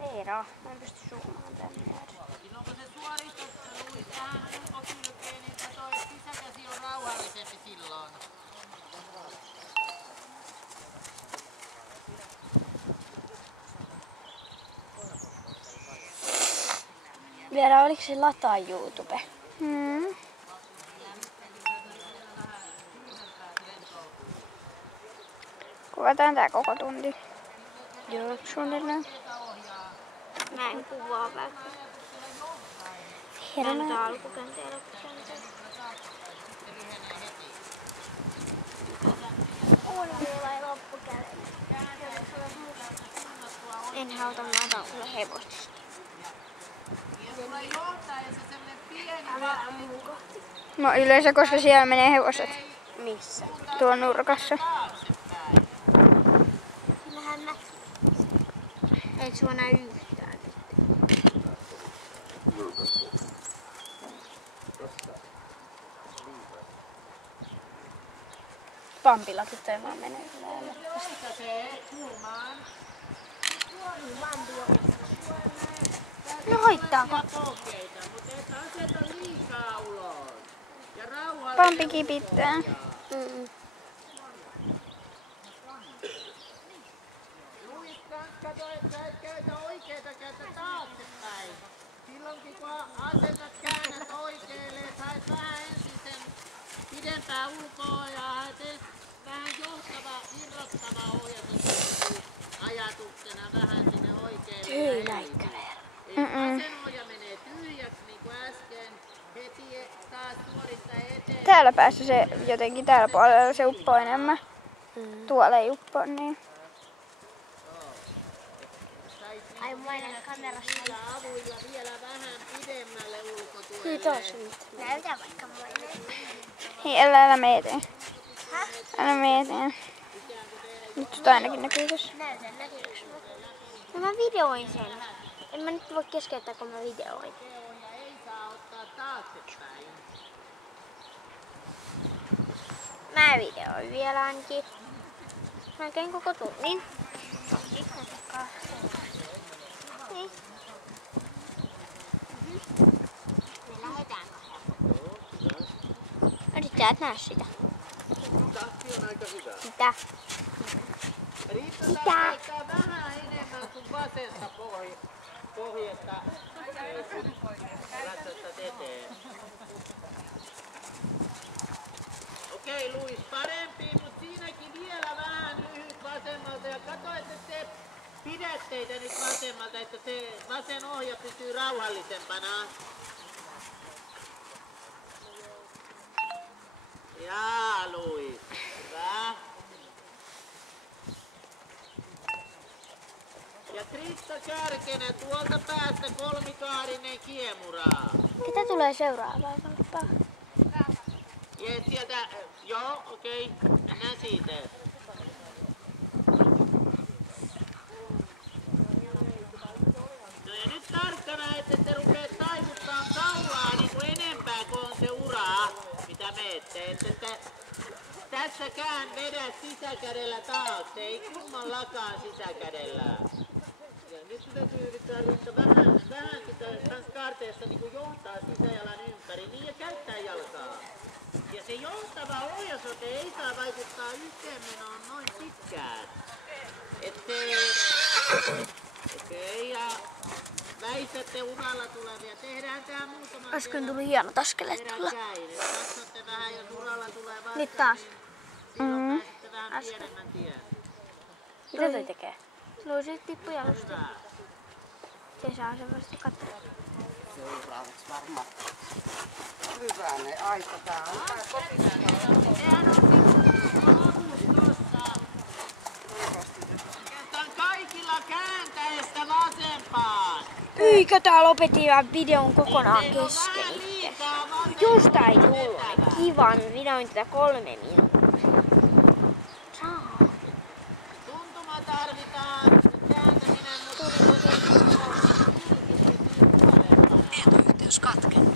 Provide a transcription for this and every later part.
Eero, mä en pysty zoomaan tänne. Onko se suoritus, Luis, vähän ulkokylkeen, niin toi sisäkäsi on rauhallisempi silloin. Vielä oliko se lataa YouTube? Kuvataan tää koko tunti. Joo, suunnilleen. Mä en kuvaa vaikka. Heränä. Alkukanteen ja loppukanteen. Mulla ei loppukäden. En hauta, mä otan sulle hevosta. No yleensä, koska siellä menee hevoset. Missä? Tuolla nurkassa. Kyllähän mä. Ei sua näy yhtään. Pampillakin toi vaan menee lähelle. No haittaako? Pampi kipittää. Luis, kato, että et käytä oikeeta kättä taaksepäin. Silloinkin kun asetat käännät oikealle, sait vähän ensin sen pidempää ulkoa ja teet vähän johtava, irrottava ohjatus ajatuksena vähän sinne oikealle. Ei näikköle. Vasen menee tyhjäksi niin kuin äsken. Heti taas suorista eteen. Täällä päässä se jotenkin täällä puolella se uppoo enemmän. Tuolla ei uppoo niin. Ai mainen kamerassa. Avuilla vielä vähän pidemmälle ulkotuelle. Kiitos. Näytä vaikka mainen. Hei, älä mene eteen. Älä mene eteen. Nyt ainakin näkyy tässä. Näytä, näkyykö mä? No mä videoin sen. En mä nyt voi keskeyttää, kun mä videoin. Ei saa ottaa taaksepäin. Mä videoin vielä ainakin. Melkein koko tunnin. Niin. Me lähdetään kahden. Sä et näe sitä. Tahti on aika hyvä. Mitä? Riittää käyttää vähän enemmän kuin vasenta pohjetta. Ratsastat eteen. Okei, Luis, parempi, mutta siinäkin vielä vähän lyhyt vasemmalta. Ja katso, että te pidät teitä nyt vasemmalta, että se vasen ohja pysyy rauhallisempana. Jaa, Luis. Hyvä. Ja Krista kärkenä tuolta päästä kolmikaarinen kiemura. Ketä tulee seuraavaan valppaan? Jees, sieltä, joo, okei, mennään siitä. No ja nyt tarkkana, että te rupeat taivuttaa kaulaa niin kuin enempää kuin on se ura, mitä meette. Että tässäkään vedä sisäkädellä taakse, ei kummallakaan sisäkädellä. Ja nyt sitä täytyy yrittää vähän sitä tässä kaarteessa niin kuin johtaa sisäjalan ympäri, niin ja käyttää jalkaa. Ja se johtava ohjasote ei saa vaikuttaa yhteenmenoon noin pitkään. Okei, ja väistätte uralla tulevia. Tehdään tää muutama Äsken tuli hienot askeleet tulla. peräkkäin. Katsotte vähän, jos uralla tulee vastaan. Nyt taas. Silloin pääsette vähän pienemmän tien. Mitä toi tekee? Luisit tippu jalosta. Hyvä. Se saa sen vasta katsoa. Seuraavaksi varmaan. Hyvänen aika tää on. Sehän on tossa. Oikeastaan kaikilla kääntäessä vasempaan. Eikö tää lopetin videon kokonaan kesken? Liikaa Just ei tullut. Kiva, mä videoin tätä 3 minuuttia. Saa. tuntuma tarvitaan. Kääntäminen Tietoyhteys katkennut.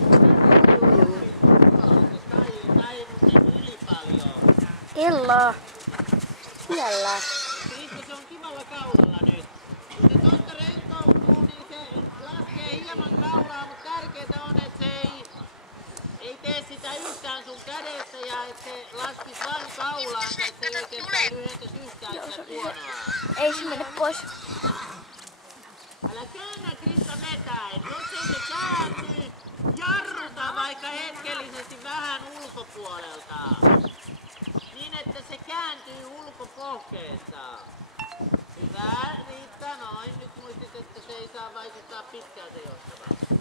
Kello. Siellä. Kristo, se on kivalla kaulalla nyt. Mutta tosta ei oikeastaan lyhentäisi yhtään sitä kuonoa. Ei se mene pois. Älä käännä Krista vetäen. Jos ei se käänny, jarruta vaikka hetkellisesti vähän ulkopuolelta. Niin että se kääntyy ulkopohkeesta. Hyvä, Riitta, noin. Nyt muistit, että se ei saa vaikuttaa pitkältä johtavasti.